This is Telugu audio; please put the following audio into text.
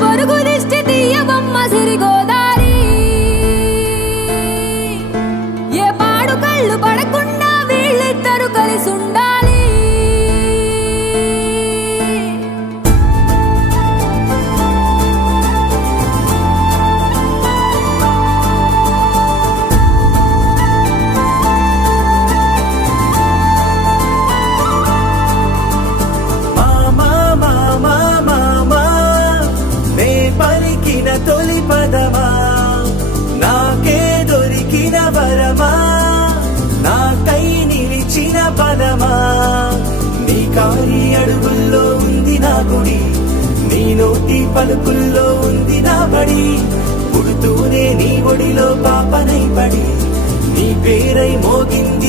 పొరుగు దిష్టి తీయబొమ్మ సిరిగోదారి ఏ పాడు కళ్ళు పడకుండా వీళ్ళిద్దరు కలిసి ఉండాలి తొలి పదమా నాకే దొరికిన వరమా నాకై నిలిచిన పదమా నీ కారి అడుగుల్లో ఉంది నా గుడి నీ నోటి పలుకుల్లో ఉంది నా బడి పుడుతూనే నీ ఒడిలో పాపనై పడి నీ పేరై మోగింది